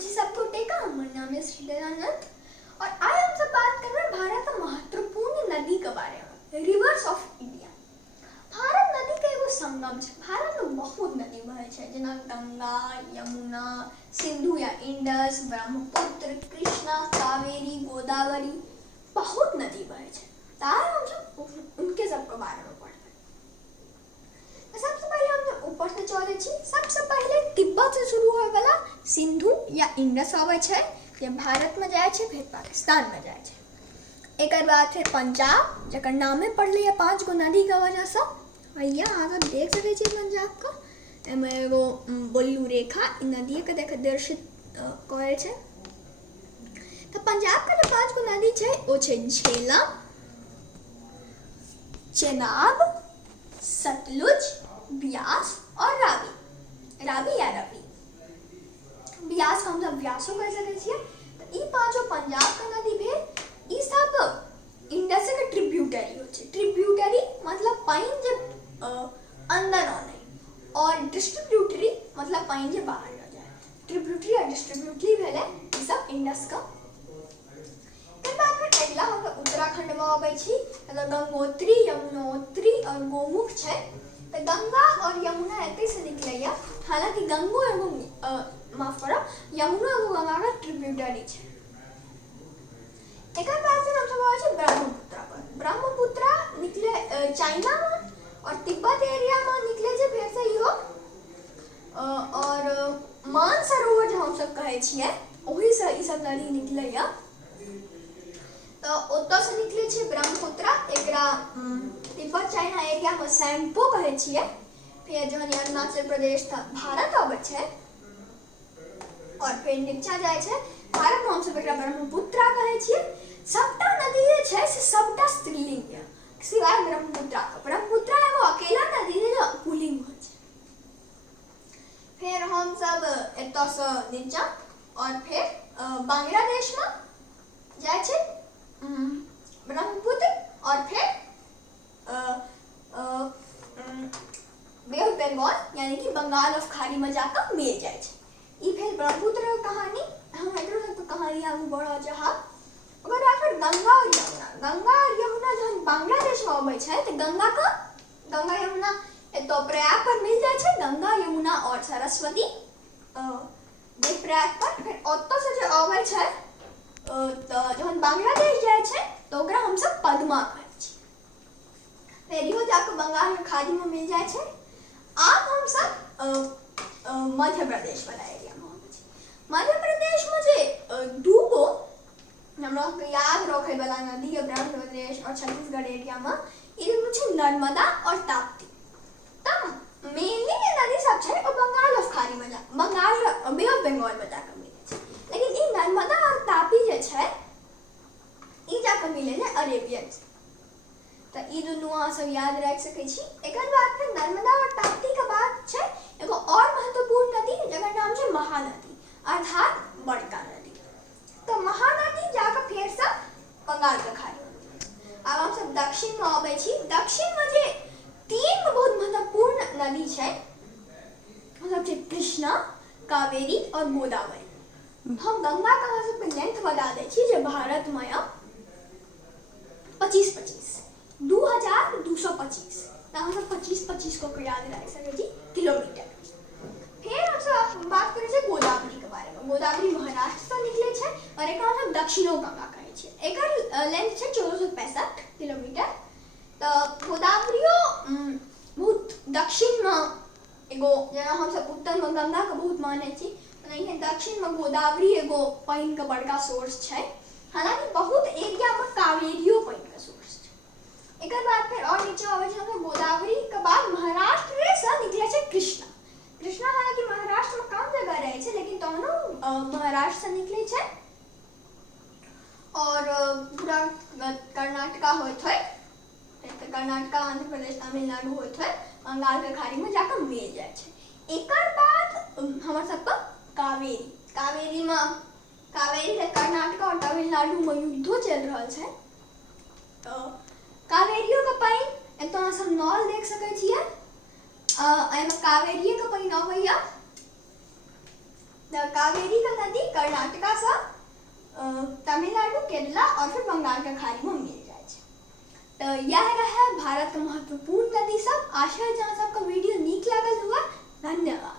छी सबको टेका। हमर नाम है श्री दयानंद और आज हम सब बात कर रहे हैं भारत का महत्वपूर्ण नदी के बारे में, रिवर्स ऑफ इंडिया। भारत नदी के एगो संगम है। भारत में बहुत नदी बहे छै, जेना गंगा, यमुना, सिंधु या इंडस, ब्रह्मपुत्र, कृष्णा, कावेरी, गोदावरी, बहुत नदी बहे छै। तार हम सब उनके सबके बारे में पढ़ते। सबसे पहले हम ऊपर से चले छी। सबसे पहले तिब्बत से शुरू होए वाला सिंधु या इंडस आवे छै, जे भारत में जाए छै, फिर पाकिस्तान में जाए छै। एक बाद फिर पंजाब, जकर नामे पढ़ले या 5 गो नदी के वजह से। भैया अहाँ सब देख सके छी पंजाब का, एमे एगो बोल्लू रेखा इ नदी के देख दर्शित करे छै। तो पंजाब के 5 गो नदी छै, ओ छै झेलम, चेनाब, सतलुज, ब्यास और रावी। रावी या रवि, ब्यास का हम सब ब्यासो कह सके छियै। तो ई 5 पंजाब के नदी भेल। ई सब इंडस के ट्रिब्यूटरी हो छै। ट्रिब्यूटरी मतलब पानी जे अंदर आने, और डिस्ट्रीब्यूटरी मतलब पानी जे बाहर न जाए। ट्रिब्यूटरी और डिस्ट्रीब्यूटरी भेले ई सब इंडस का। फिर बात में अगला हम उत्तराखंड में आबै छी। तो गंगोत्री, यमुनोत्री और गोमुख छै। तो गंगा और यमुना एते से निकलैया। हालांकि गंगो एगो माफ करो, यमुना एगो गंगा का ट्रिब्यूटरी छै। एकर बाद से हम सब आबै छै ब्रह्मपुत्र पर। ब्रह्मपुत्र निकले चाइना में और तिब्बत एरिया में निकले छै। फिर से इहो और मानसरोवर जो हम सब कहे छियै, ओही से ई सब नदी निकलैया। तो ओतऽ से निकले छै ब्रह्मपुत्र। एकरा तिब्बत चाइना एरिया में सैंपो कहे छियै। फिर जहन अरुणाचल प्रदेश था भारत आबै छै, और फिर नीचा जाए छै भारत में हम सब एकरा ब्रह्मपुत्र कहे छियै। सबटा नदी जे छै से सबटा स्त्रीलिंग है, सिवाय ब्रह्मपुत्र का। ब्रह्मपुत्र एगो अकेला नदी है जो पुल्लिंग हो छै। फिर हम सब एतऽ से नीचा और फिर बांग्लादेश में जाए छै ब्रह्मपुत्र, और फिर बे ऑफ बंगाल यानी कि बंगाल ऑफ खाड़ी में जाकर मिल जाए छै। ई भेल ब्रह्मपुत्र के कहानी। हम एकरो सब कहानी आगू बढ़ा जहाँ। ओकर बाद फिर गंगा और यमुना। गंगा और यमुना जहन बांग्लादेश में आबै छै, तो गंगा यमुना एतो प्रयाग पर मिल जाए छै। गंगा, यमुना और सरस्वती प्रयाग पर। फिर ओतऽ से जो आबै छै, तो जहन बांग्लादेश जाए छै, तो ओकरा हम सब पद्मा कहै छी। फिर इहो जाके बंगाल के खाड़ी में मिल जाए छै। आब हम सब मध्य प्रदेश वाला एरिया में आबै छी। मध्य प्रदेश में जे दूगो हमरा के याद रखे वाला नदी है, ब्रह्म प्रदेश और छत्तीसगढ़ एरिया में, ई दुनू छै नर्मदा और ताप्ती। तब मेनली ये नदी सब छै ओ बंगाल ऑफ खाड़ी में बंगाल बे ऑफ बंगाल में जाकर मिले छै। लेकिन ई नर्मदा और तापी जे छै, ई जाकर मिले छै अरेबियन से। तो ई दुनू अहाँ सब याद रख सके छी। एकर बाद फिर नर्मदा और ताप्ती के बाद छै एगो और महत्वपूर्ण नदी, जकर नाम छै महानदी, अर्थात बड़का नदी। तो महानदी जाकर फिर से बंगाल के खाड़ी में। अब हम सब दक्षिण में आबै छी। दक्षिण में जे 3 बहुत महत्वपूर्ण नदी छै, मतलब छै कृष्णा, कावेरी और गोदावरी। हम गंगा का अहाँ सबके लेंथ बता दै छी, जे भारत में 25-25 2225। अहाँ सब 25-25 को याद रख सके छी किलोमीटर। फिर हम सब बात करै छै गोदावरी के बारे में। गोदावरी महाराष्ट्र से निकले छै और एकरा हम सब दक्षिणो गंगा कहै छै। एकर लेंथ छै 1465 किलोमीटर। तो गोदावरियो बहुत दक्षिण में एगो, जेना हम सब उत्तर में गंगा के बहुत माने छी, ओनाहिए दक्षिण में गोदावरी एगो पानी के बड़का सोर्स छै। हालांकि बहुत एरिया में कावेरियो पानी के सोर्स छै। एकर बाद फिर और नीचे आबै छै हम गोदावरी के बाद महाराष्ट्र से निकले छै कृष्णा। कृष्णा हालांकि महाराष्ट्र में कम जगह रहे छै, लेकिन तहनो महाराष्ट्र से निकले छै और पूरा कर्नाटका होइत है, कर्नाटका, आंध्र प्रदेश, तमिलनाडु होइत है, बंगाल के खाड़ी में जाकर मिल जाए छै। एकर बाद हमर सबके कावेरी। कावेरी से कर्नाटका और तमिलनाडु में युद्धो चल रहा छै। तो कावेरियो के पानी एतो अहाँ सब नल देख सकै छियै। एहिमे कावेरिये के पानी अबैया। कावेरी का नदी कर्नाटका से तमिलनाडु, केरला और फिर बंगाल का खाड़ी में मिल जाए छे। तो यह रहा भारत का महत्वपूर्ण नदी सब। आशा है जहाँ सबका वीडियो नीक लागल हुआ। धन्यवाद।